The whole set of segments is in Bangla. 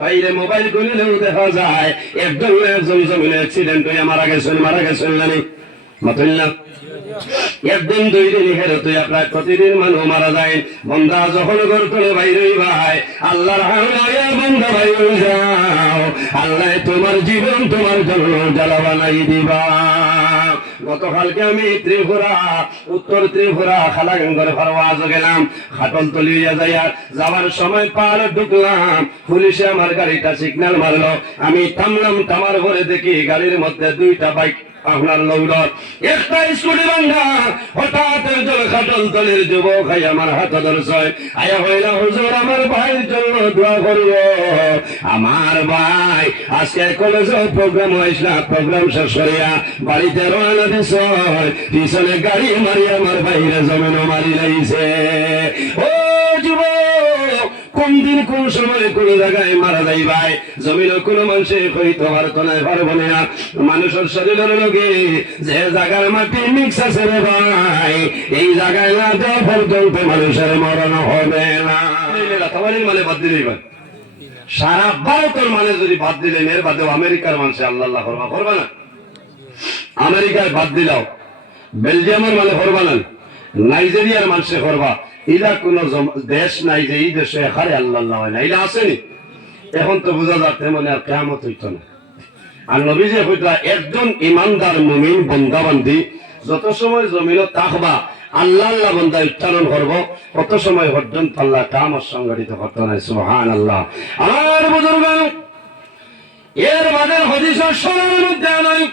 বাইরে মোবাইল দেখা যায় একজন জমিনে অ্যাক্সিডেন্ট হয়ে মারা গেছেন মারা গেছেন জানি। একদিন দুই দিন হেরে তুই প্রায় প্রতিদিন মানুষ মারা যায়। বন্ধা যখন ঘর করে বাইরে ভাই আল্লাহর বন্ধা বাইরে যাও। আল্লাহ তোমার জীবন তোমার জন্য জ্বালা বানাই দিবা। গতকালকে আমি ত্রিপুরা, উত্তর ত্রিপুরা খালাগঙ্গরে ফরওয়াজ গেলাম। খাটল তলিয়া যাইয়া যাওয়ার সময় পার ঢুকলাম। পুলিশে আমার গাড়িটা সিগন্যাল মারলো। আমি থামলাম, থামার ঘরে দেখি গাড়ির মধ্যে দুইটা বাইক আপনার একটা স্কুটি হঠাৎ যুবক হাই আমার হাত আয়া হইলা, হুজুর, আমার ভাইয়ের জন্য দোয়া করিব। আমার ভাই আজকে কলেজে প্রোগ্রাম হয়েছিল প্রোগ্রাম শেষ করিয়া বাড়িতে রওনা দিছ। পিছনে গাড়ি মারি আমার বাইরে জমিন মারি লাইছে। ও কোন দিন কোন সময় কোন জায়গায় মারা যাই ভাই? জমিন কোন মানুষে হইতে পারতো না পারব না। মানুষের শরীরের লোকে যে জায়গার মাটি মিক্স আছে রে ভাই, এই জায়গায় না দেওয়া পর্যন্ত মানুষের মরণ হবে না। মানে বাদ দিলেই ভাই সারা ভারতের মানে যদি বাদ দিলেন এর বাদেও আমেরিকার মানুষে আল্লাহ আল্লাহ করবা করবা না? আমেরিকায় বাদ দিলাও। বেলজিয়ামের মানে করবা না। নাইজেরিয়ার মানুষে করবা ইলা কোন দেশ নাই যে এই দেশে এখানে আল্লাহ হয় না। ইলা আসেনি এখন তো বোঝা যাচ্ছে মানে আর কেমত হইতো না। আর নবী যে হইতা একজন ইমানদার মুমিন, বন্দাবান্দি, যত সময় জমিনত থাকবা, আল্লাহ আল্লাহ বন্দা উচ্চারণ করব কত সময় পর্যন্ত আল্লাহ কাম সংগঠিত করতে নাই সুহান আল্লাহ আমার বুজুর্গ এর বাদে হদিসের স্মরণের মধ্যে নয়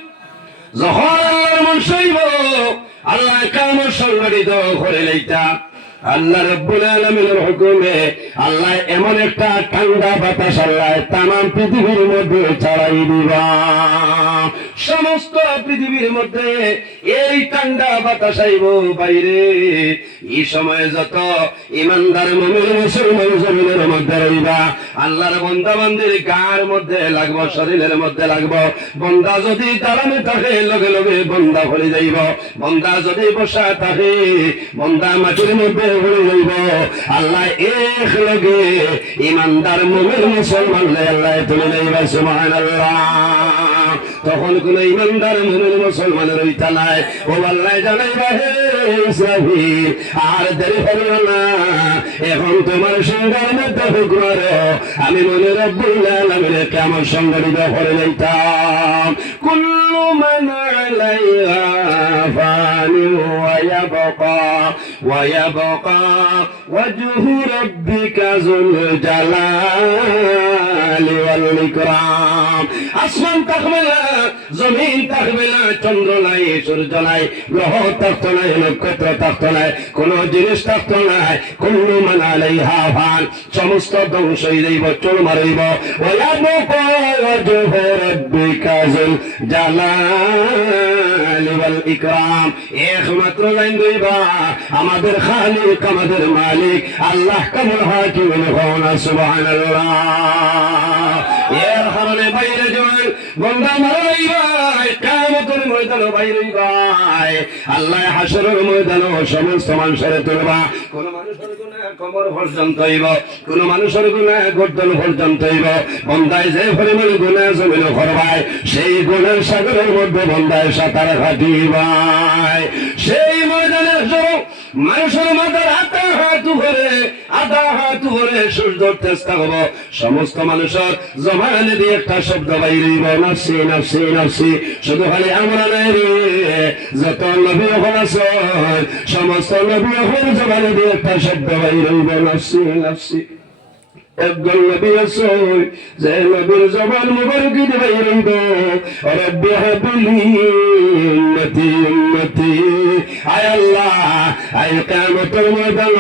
যখন আল্লাহর মন সইব, আল্লাহ কাম সংগঠিত করে লইতা আল্লাহ রব্বুল আলামিনের হুকুমে আল্লাহ এমন একটা ঠান্ডা বাতাস আল্লাহ তামাম পৃথিবীর মধ্যে দিবা। সমস্ত পৃথিবীর মধ্যে এই ঠান্ডা বাতাস আইব বাইরে। এই সময়ে যত ইমানদার, মমিন, মুসলমান জমিনের মধ্যে রইবা, আল্লাহর বন্দা বান্দির গার মধ্যে লাগবো, শরীরের মধ্যে লাগবো। বন্দা যদি দাঁড়ানো থাকে, লগে লগে বন্দা ভরে যাইব। বন্দা যদি বসা থাকে, বন্দা মাটির মধ্যে ইমানদার মুসলমান আল্লাহ তুলে সুবহানাল্লাহ। তখন কোন ইমানদার মনের মুসলমানের ওইটা নাই। ও আল্লাহ আর দেরি হলো না। এখন তোমার সঙ্গের মধ্যে হুকুমার আমি মনে রব্বুল আলামিনের কেমন সংগঠিত করে যাইতাম কুল্লু মান আলাইহা ফানি ওয়ায়াবকা ওয়ায়াবকা ওয়াজহু রাব্বিকা যুল জালালি ওয়াল ইকরাম আসমান থাকবে না, জমিন থাকবে না, চন্দ্র নাই, সূর্য নাই, গ্রহ থাকতো নাই, নক্ষত্র থাকতো নাই, কোন জিনিস থাকতো নাই কোন মানালাই হাফান সমস্ত ধ্বংস হয়ে যাইব চোর মারিব। ইকরাম। একমাত্র লাইন দইবা, আমাদের খালিক, আমাদের মালিক, আল্লাহ কামুল হাকিম হওয়া সুবহানাল্লাহ। বাইরে যান বন্ধা মারাই ভাই কামতের ময়দান বাইরে ভাই আল্লাহ হাসরের ময়দান সমস্ত মানুষের তুলবা কোন মানুষের গুণে কবর পর্যন্ত হইব কোন মানুষের গুণে গর্দন পর্যন্ত হইব বন্দায় যে পরিমাণ গুণে জমিন করবাই সেই গুণের সাগরের মধ্যে বন্দায় সাঁতার খাটিবাই সেই ময়দানের সব মানুষের মাথার আধা হাত ধরে, আধা হাত উপরে সূর্য চেষ্টা হব। সমস্ত মানুষের জমানে দিয়ে একটা শব্দ বাইরে নাফসি নাফসি নাফসি। শুধু খালি আমরা নাই রে, যত নবী এখন আছে, সমস্ত নবী এখন জমানে দিয়ে একটা শব্দ বাইরে নাফসি নাফসি। একজন নবী আছে যে নবীর জবান মুবারক দিয়ে বাইরিব রব্বি হাবলি উম্মতি উম্মতি। আয় আল্লাহ, আয় কামতের ময়দান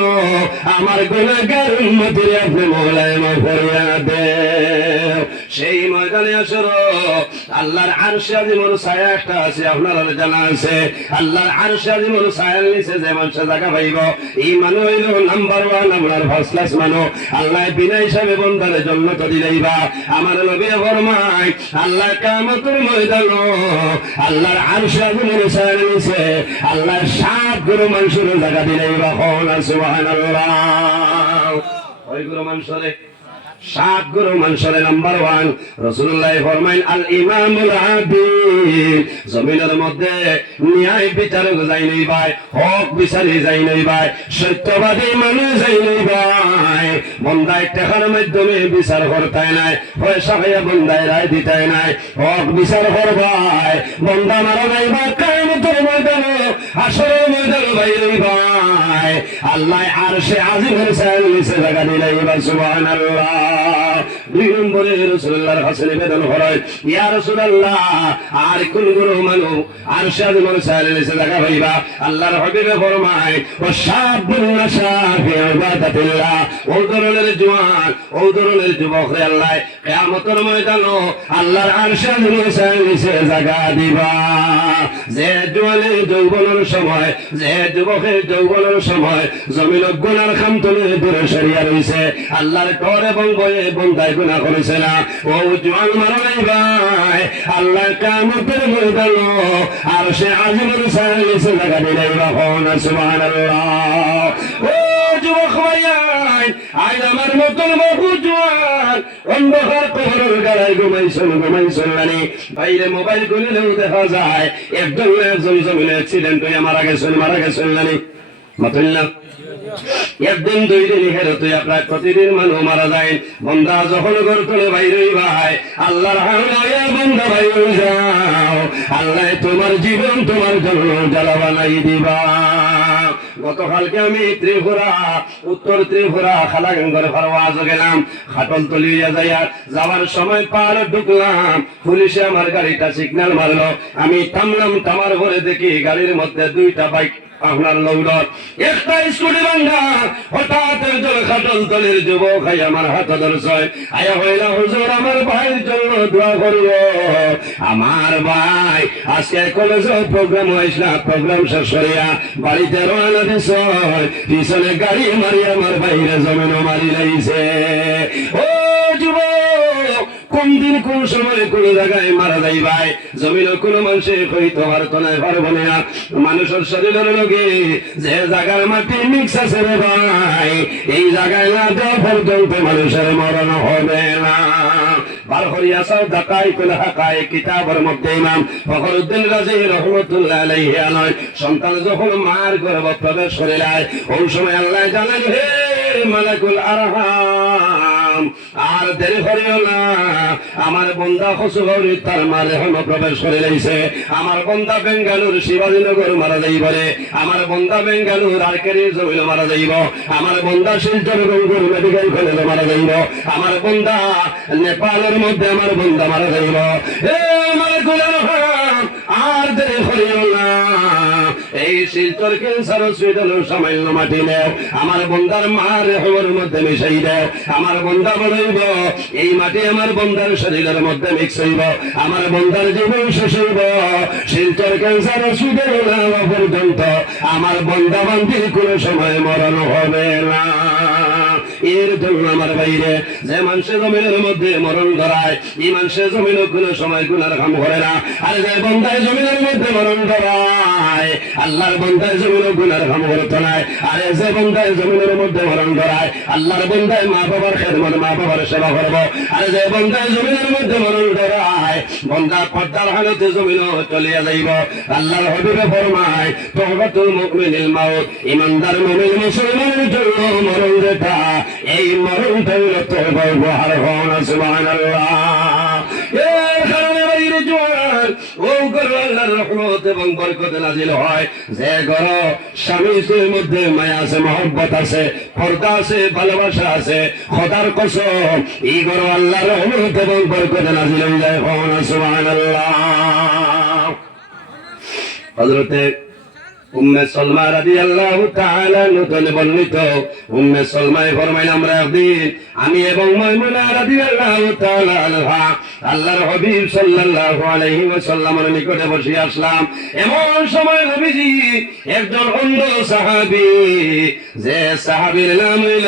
আমার গুনাহগার উম্মতির আপনি মোলায় মাফরিয়া দে সেই ময়দানে আসর আল্লাহর আরশে আজিমুল ছায়া একটা আছে আপনার জানা আছে, আল্লাহর আরশে আজিমুল ছায়ার নিচে যে মানুষ জায়গা পাইব এই মানুষ হইল নাম্বার ওয়ান আপনার ফার্স্ট ক্লাস মানুষ। আল্লাহ বিনা হিসাবে বন্ধারে জন্ম তো দিলেইবা। আমার নবী ফরমায়, আল্লাহ কামতের ময়দান, আল্লাহর আরশে আজিমুল ছায়ার নিচে, আল্লাহর সাত গুরু মানুষের জায়গা দিলেইবা। কোন সুবহানাল্লাহ। ওই গুরু মানুষরে সাত গুরু মানুষের নাম্বার ওয়ান। রসুল্লাহ ফরমাইন, আল ইমামুল জমিনের মধ্যে ন্যায় বিচারক যাই নই ভাই, হক বিচারি যাই নই ভাই, সত্যবাদী মানুষ যাই নই ভাই। বন্দায় টেকার মাধ্যমে বিচার করতাই নাই, পয়সা হইয়া বন্দায় রায় দিতাই নাই, হক বিচার করবাই বন্দা মারা যাইবা কায়মতের ময়দানে, আসরের ময়দানে বাইরে ভাই। আল্লাহ আর সে আজিমের সাহেব নিচে দেখা দিলে এবার সুবহানাল্লাহ। দুই রসুল্লাহর কাছে নিবেদন ইয়া রসুল্লাহ আর কোন গুরু মানু আর সে আজিমের সাহেব নিচে জায়গা হইবা, আল্লাহর হবিবে ফরমায় ও সাবুন নাশা ফি ইবাদাতিল্লাহ ও ধরনের ও ধরনের যুবক রে আল্লাহ, কিয়ামতের আল্লাহর জায়গা দিবা। যে যৌবনের সময়, যে যুবকের যৌবনের সময়, জমিন গুনার খাম তুলে দূরে সরিয়া রয়েছে আল্লাহর কর এবং বয়ে বন্দায় গুণা করেছে না। ও জোয়ান মারা ভাই, আল্লাহ কামতের ময়দান আর সে আজিমের সাইছে লাগা দিলে রাখুন সুবহানাল্লাহ। ও যুবক ভাইয়াই আজ আমার মতন বহু জোয়ান অন্ধকার কবরের গাড়ায় বাইরে মোবাইল গুলিলেও দেখা যায় একজন একজন জমিনে অ্যাক্সিডেন্ট হয়ে মারা গেছেন মারা গেছেন মানে মাতুল্লাহ একদিন দুই দিন হেরে তুই প্রায় প্রতিদিন মানুষ মারা যায়। বন্ধা যখন ঘর তোলে বাইরে ভাই আল্লাহর হাওলায় বন্ধা বাইরে যাও। আল্লাহ তোমার জীবন তোমার জন্য জ্বালা বানাই দিবা। গতকালকে আমি ত্রিপুরা, উত্তর ত্রিপুরা, খালাগঙ্গর ফরওয়াজ গেলাম। খাটল তলিয়া যাইয়া যাওয়ার সময় পার ঢুকলাম। পুলিশে আমার গাড়িটা সিগন্যাল মারলো। আমি থামলাম, থামার পরে দেখি গাড়ির মধ্যে দুইটা বাইক আপনার লৌলত একটা স্কুটি হঠাৎ একজন খাটল যুবক হাই আমার হাত আয়া হইলা হুজুর, আমার ভাইয়ের জন্য দোয়া করিব। আমার ভাই, আজকে কলেজে প্রোগ্রাম হয়েছিল প্রোগ্রাম শেষ করিয়া বাড়িতে রওনা দিছ। পিছনে গাড়ি মারি আমার বাইরে জমিন মারি লাইছে। ও দিন কোন সময় কোন জায়গায় মারা যাই ভাই? জমিন কোন মানুষে কইতে পারতো না পারব না মানুষের শরীরের লগে যে জায়গার মাটি মিক্স আছে রে ভাই, এই জায়গায় না দেওয়া পর্যন্ত মানুষের মরণ হবে না। সন্তান যখন মার গর্ভ প্রবেশ করিলায়, ওই সময় আল্লাহ জানেন হে মালাকুল আরহাম আর দেরি করিও না। আমার বন্ধা হসুগৌরী, তার মারে হন প্রবেশ করে লাইছে। আমার বন্ধা বেঙ্গালুর শিবাজীনগর মারা যাইব রে। আমার বন্ধা বেঙ্গালুর আরকেরি জমিল মারা যাইব। আমার বন্ধা শিলচর গঙ্গুর মেডিকেল কলেজে মারা যাইব। আমার বন্ধা নেপালের মধ্যে আমার বন্ধা মারা যাইব। হে আমারগুলার আর দেরি করিও না। এই শিলচর ক্যান্সার হসপিটাল সামান্য মাটি নেও আমার বন্ধার মার রেহমের মধ্যে মিশাই দেও আমার বন্ধা বলইব, এই মাটি আমার বন্ধার শরীরের মধ্যে মিক্স হইব। আমার বন্ধার জীবন শেষ হইব। শিলচর ক্যান্সার হসপিটাল পর্যন্ত আমার বন্ধা বান্ধির কোনো সময় মরণ হবে না। এর জন্য আমার বাইরে যে মানুষের জমিনের মধ্যে মরণ ধরায়, এই মানুষের জমিন কোনো সময় গুনার কাম করে না। আর যে বন্ধায় জমিনের মধ্যে মরণ ধরায়, আল্লাহর বন্ধায় জমিন গুনার কাম করতো নাই। আর যে বন্ধায় জমিনের মধ্যে মরণ ধরায়, আল্লাহর বন্ধায় মা বাবার খেদমত, মা বাবার সেবা করব। আর যে বন্ধায় জমিনের মধ্যে মরণ ধরায় বন্ধা পর্দার হালতে জমিন চলিয়া যাইব। আল্লাহর হবিবে ফরমায়, তহবাতুল মুমিনিল মাউত, ইমানদার মুমিন মুসলমানের জন্য মরণ যেটা এই মরণটা হলো তওবার বহার হন সুবহানাল্লাহ। এর মধ্যে মায়া আছে, মহব্বত আছে, পর্দা আছে, ভালোবাসা আছে, খোদার কসম, এই গর আল্লাহর রহমত এবং বরকত নাজিল হয়ে যায় সুবহানাল্লাহ। হযরতে উম্মে সালমা রাদিয়াল্লাহু তাআলা নতুন বর্ণিত, উম্মে সলমায় ফরমাইল, আমরা একদিন আমি এবং মাইমুনা রাদিয়াল্লাহু তাআলা আনহা, আল্লাহর হাবিব সাল্লাল্লাহু আলাইহি ওয়াসাল্লামের নিকটে বসে আসলাম। এমন সময় নবীজি একজন অন্ধ সাহাবী, যে সাহাবীর নাম হইল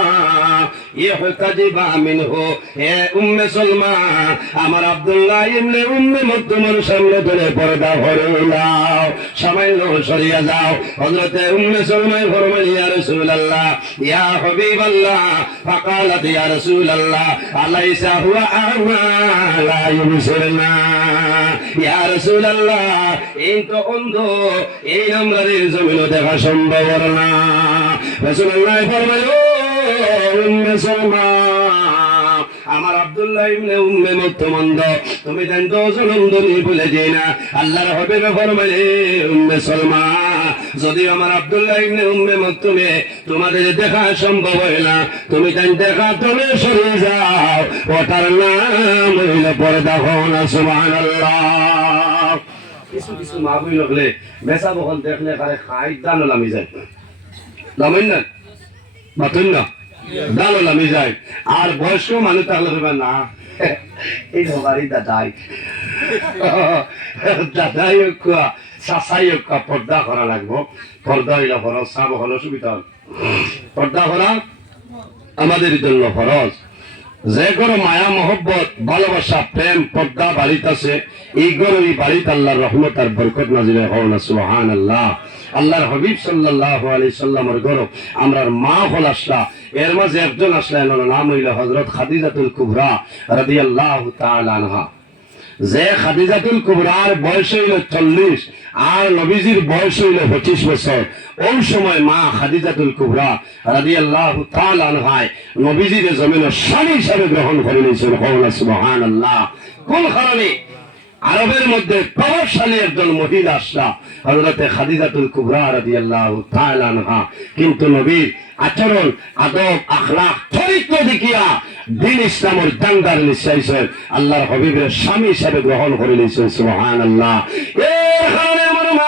সালমা আমার আব্দুল্লাহ ইবনে উম্মে মকতুমের সামনে ধরে পর্দা হরিলাও সামান্য সরিয়া যাও। হযরতে উম্মে সালমাই ফরমাই ইয়া রাসূলুল্লাহ, ইয়া হাবিবাল্লাহ, ফাকালাত ইয়া রাসূলুল্লাহ, আলাইসা হুয়া আ'মা লা ইউবসিরনা ইয়া রাসূলুল্লাহ, এই তো অন্ধ, এই আমরা জমিনে দেখা সম্ভব না। রাসূলুল্লাহ সালমা আমার আব্দুল্লাহ ইবনে উম্মে মতমন্দ তুমি যে না। আল্লাহর হবে ফরমাইলে, উম্মে সালমা। যদি আমার আব্দুল্লাহ ইবনে উম্মে মতমে তোমাদের দেখা সম্ভব না। তুমি দেখা তুমি সরে যাও। ওটার নাম হইল পর্দা সুবহানাল্লাহ। কিছু কিছু বই লাগলে বেচা বহন দেখলে কারে খাই দানো নামি যায় নামেন না। বাতুন না দানো নামি যায় আর বয়স্ক মানুষ তাহলে হবে না, এই বাড়ি দাদাই। দাদাই কুয়া চাচাই কুয়া পর্দা করা লাগবো। পর্দা হইলে ফরজ, চাব হলো সুবিধা পর্দা করা আমাদের জন্য ফরজ। যে কোনো মায়া, মহব্বত, ভালোবাসা, প্রেম পদ্মা বাড়িতে আছে, এই গরো এই বাড়িতে আল্লাহর রহমত আর বরকত নাজিলে হন সুহান আল্লাহ আল্লাহর হবিব সাল্লাহ আলি সাল্লামর গরো, আমরার মা হল আসলা। এর মাঝে একজন আসলা এনার নাম হইল হজরত খাদিজাতুল কুবরা রাদিয়াল্লাহু আল্লাহ আনহা। যে খাদিজাতুল কুবরার বয়স হইল চল্লিশ, আর নবীজির বয়স হইল পঁচিশ বছর। ওই সময় মা খাদিজাতুল কুবরা রাজি আল্লাহ আনহায় নবীজির জমিন স্বামী হিসাবে গ্রহণ করে হওয়া সুবহান আল্লাহ কোন কারণে? আরবের মধ্যে প্রভাবশালী একজন মহিলা আসলা হজরতে খাদিজাতুল কুবরা রাজি আল্লাহ তাহা কিন্তু নবীর আচরণ, আদব, আখলাখ, চরিত্র দেখিয়া দিন ইসলামের দাঙ্গার নিঃশ্বাস আল্লাহর হবিবের স্বামী হিসাবে গ্রহণ করে নিয়েছেন সুহান আল্লাহ এর কারণে আমার মা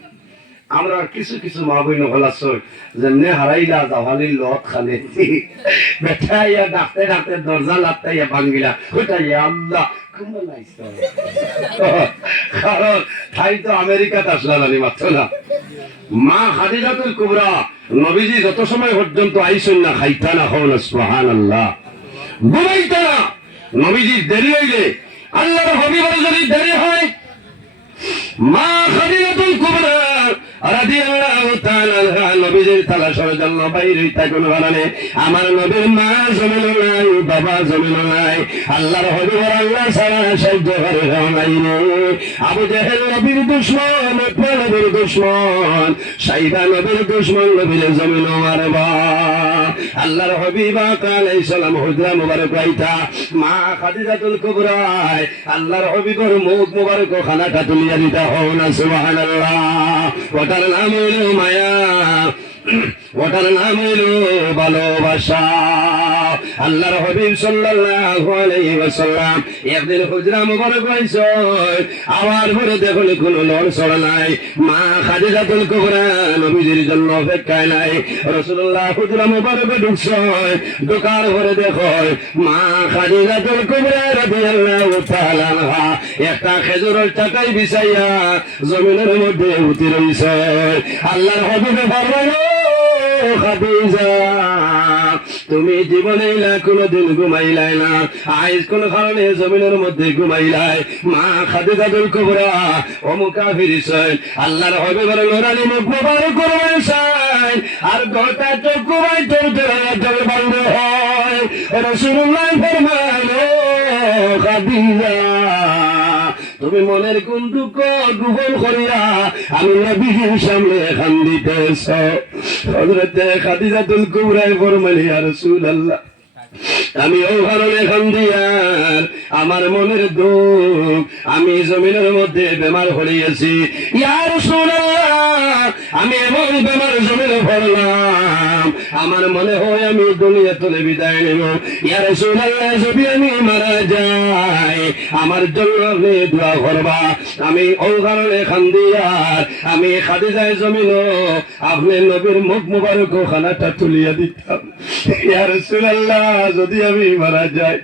আমরা কিছু কিছু মা বইন হলাস যেমনি হারাইলা জাহালির লত খালে। বেটা ইয়া ডাকতে ডাকতে দরজা লাপতে ইয়া ভাঙ্গিলা ওটা ইয়া আল্লাহ কারণ তো আমেরিকাতে আসলা জানি মাত্র না। মা খাদিজাতুল কুবরা নবীজি যত সময় পর্যন্ত আইসন না, খাইতা না হন সুবহান আল্লাহ না নবীজি দেরি হইলে আল্লাহর হবিবার যদি দেরি হয় মা খাদিজাতুল কুবরা রাদিয়াল্লাহু তাআলা নবীজির তালাশের জন্য বাইরে থাকুন কারণে আমার নবীর মা জমিন নাই, বাবা জমিন নাই। আল্লাহর হবিবর আল্লাহ সারা সাহায্য করে নাই আবু জেহেল নবীর দুশ্মন, উতবা নবীর দুশ্মন সাইবা নবীর দুশ্মন, নবীর জমিন মারবা। আল্লাহর হবিবা আলাইহিস সালাম হুজরা মুবারক আইতা। মা খাদিজাতুল কুবরায়, আল্লাহর হবিবর মুখ মুবারক খানাটা তুলিয়া দিতা হও না, সুবহানাল্লাহ। ওটার নাম হইল মায়া। ওটার নাম হইল ভালোবাসা। আল্লাহর হবিব সাল্লাল্লাহু আলাইহি ওয়াসাল্লাম একদিন হুজরা মুবারক হইছে আবার পরে দেখুন কোন নাই, মা খাদিজাতুল কুবরা নবীজির জন্য অপেক্ষায় নাই। রাসূলুল্লাহ হুজরা মুবারক ঢুকছে, ঢোকার পরে দেখো, মা খাদিজাতুল কুবরা রাদিয়াল্লাহু তাআলা আনহা একটা খেজুরের চাকাই বিছাইয়া জমিনের মধ্যে উঠে রইছে। আল্লাহর হবিবে ফরমাইল খাদিজা, তুমি জীবনে না, কোনোদিন ঘুমাইলাই না। আইজ কোন কারণে জমিনের মধ্যে ঘুমাইলাই। মা খাদিজাতুল কুবরা, অমুকা ফিরিছেন আল্লাহর হবে বলে লোরানি মুখ মোবারক করবেন আর গোটা চোখ ঘুমাই তোর তোর বন্ধ হয়। রাসূলুল্লাহ ফরমান খাদিজা। তুমি মনের কোন দুঃখ গ্রহণ করিয়া আমি নবীর সামনে এখান দিতেছ। হজরতে খাদিজাতুল কুবরায় ফরমালি আর রাসূলুল্লাহ, আমি ও কারণে এখান দিয়ার আমার মনের দুঃখ, আমি জমিনের মধ্যে বেমার হরিয়েছি ইয়ার আমি এমন বেমার জমিনে পড়লাম। আমার মনে হয় আমি দুনিয়া তুলে বিদায় নেব। ইয়ার রাসূলুল্লাহ যদি আমি মারা যাই, আমার জন্য আপনি দোয়া করবা। আমি ও কারণে খান দিয়ার আমি খাদিজায় জমিন আপনি নবীর মুখ মুবারক খানাটা তুলিয়া দিতাম। ইয়া রাসূলুল্লাহ যদি আমি মারা যাই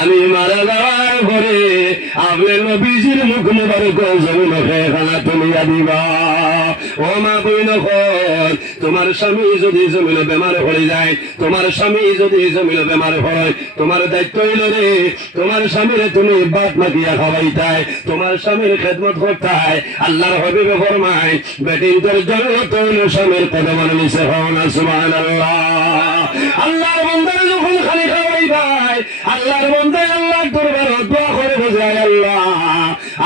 আমি মারা যাওয়ার পরে আপনি নবীজির মুখ মুবারক জমিন খানা তুলিয়া দিবা ও মা বই নখন তোমার স্বামী যদি জমিল বেমার হয়ে যায়, তোমার স্বামী যদি জমিল বেমার হয় তোমার দায়িত্ব হইল রে, তোমার স্বামীরে তুমি বাদ মাগিয়া খাওয়াইতাই তোমার স্বামীর খেদমত করতাই আল্লাহর হবিবে ফরমায় বেটিন তোর জন্য তৈল স্বামীর কদমান নিচে হও না, সুবহানাল্লাহ। আল্লাহর আল্লাহর বন্দায় আল্লাহ দরবার দোয়া করে বোঝায়, আল্লাহ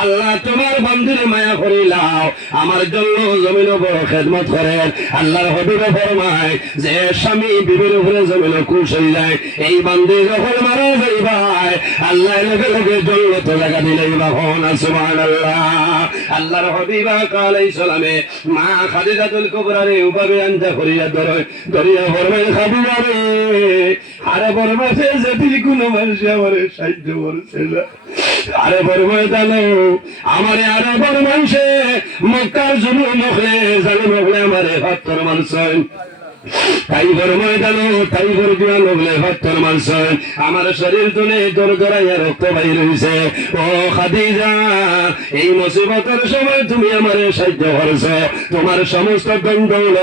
আল্লাহ, তোমার বন্ধুরে মায়া করিলাও আমার জন্য জমিন বড় খেদমত করেন। আল্লাহর হবিবে ফরমায়, যে স্বামী বিবির উপরে জমিন খুশ হয়ে যায়, এই বান্ধে যখন মারা যাইবাই আল্লাহ লগে লগে জন্য তো জায়গা দিলেই বা হন সুবহান আল্লাহ আল্লাহর হবিবা কালাই সালামে মা খাদিজাতুল কুবরারে উপাবে আনতে করিয়া ধরে ধরিয়া ফরমায় খাদিজা রে আরে ফরমাছে যদি কোনো মানুষে আমার সাহায্য করছে না আরে ফরমায় জানো, আমার আরে বড় মানুষে মক্কার জন্য মুখলে জানো মুখলে হাত তোর মানুষ বড় ময়দানো তাই দিয়া নগলে হত্তর মানুষ আমার শরীর তুলে দর দরাইয়া রক্ত বাইর হইছে। ও খাদিজা, এই মুসিবতের সময় তুমি আমারে সাহায্য করছ। তোমার সমস্ত গন্ডল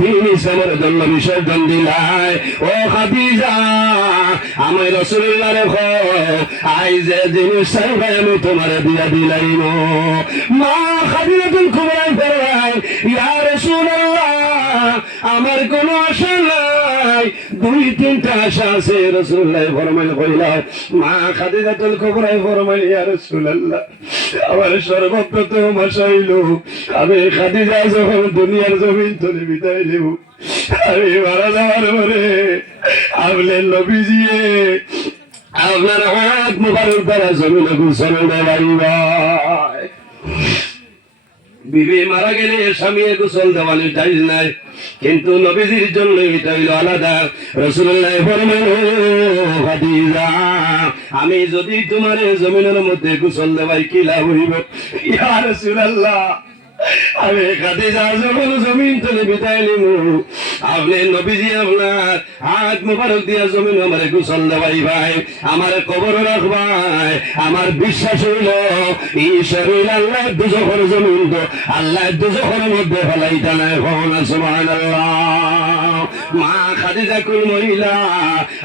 দিন ইসলামের জন্য বিসর্জন দিলাই। ও খাদিজা আমি রসুল্লাহ রেখ আই যে জিনিস চাইবাই আমি তোমার দিয়া দিলাইম। মা খাদিজাতুল কুবরাই ফেরাই ইয়া রাসূলুল্লাহ আমার কোনো আশা নাই। দুই, তিনটা আশা আছে রসুল্লাহ ফরমাইল মা ফরমাইল, ইয়া আমার আমি খাদিজা যখন দুনিয়ার জমিন তুলে বিদায় নেব, আমি মারা যাওয়ার পরে আপনি নবীজিয়ে আপনার হাত মুবারক দ্বারা জমিনে গুছল দেওয়াই বিবি মারা গেলে স্বামীর গোসল দেওয়ানি চাইজ নাই। কিন্তু নবীজির জন্য এটা হইল আলাদা। রসুল্লাহ ফরমান "ও আমি যদি তোমার জমিনের মধ্যে গোসল দেওয়াই কি লাভ হইব? ইয়া রাসূলুল্লাহ আমি খাদিজা যখন জমিন তুলে আপনি নবীজি আপনার হাত মুবারক দিয়া জমিন আমার গোসল দেওয়াই ভাই। আমার কবর রাখবাই। আমার বিশ্বাস হইল, ঈশ্বর হইল আল্লাহ দুজখর জমিন তো। আল্লাহ দুজখর মধ্যে ফলাইতা নাই ভগবান সুবহানাল্লাহ। মা খাদিজা কুল মহিলা,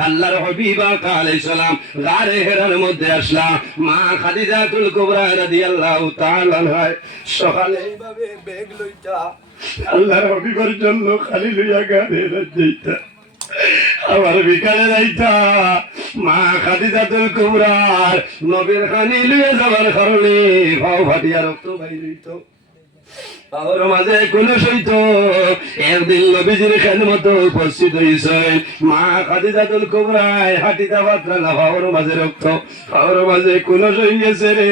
আল্লাহর হবিবা কালে সালাম, গারে হেরার মধ্যে আসলাম মা খাদিজা তুল কুবরা রাদিয়াল্লাহু তাআলা সকালে এইভাবে ব্যাগ লইতা, আল্লাহর হবিবার জন্য খালি লইয়া গারে যাইতা আমার বিকালে যাইতা, মা খাদিজাতুল কুবরার নবীর খানি লইয়া যাওয়ার কারণে ভাও ফাটিয়া রক্ত বাইর বাবার মাঝে কোন সইত একদিন খেদমত উপস্থিত হইছেন। মা খাদিজাতুল কুবরায় হাটিতা বাতরা না, বাবার মাঝে রক্ত, বাবার মাঝে কোন সই গেছে রে।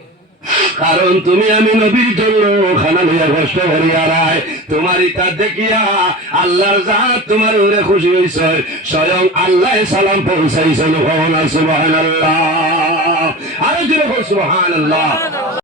কারণ তুমি আমি নবীর জন্য খানা লইয়া কষ্ট করিয়া রায়। তোমার ইটা দেখিয়া আল্লাহর জাত তোমার উড়ে খুশি হইছে। স্বয়ং আল্লাহ সালাম পৌঁছাইছেন ভগবান সুবাহ আল্লাহ আরও জোরে সুবাহ আল্লাহ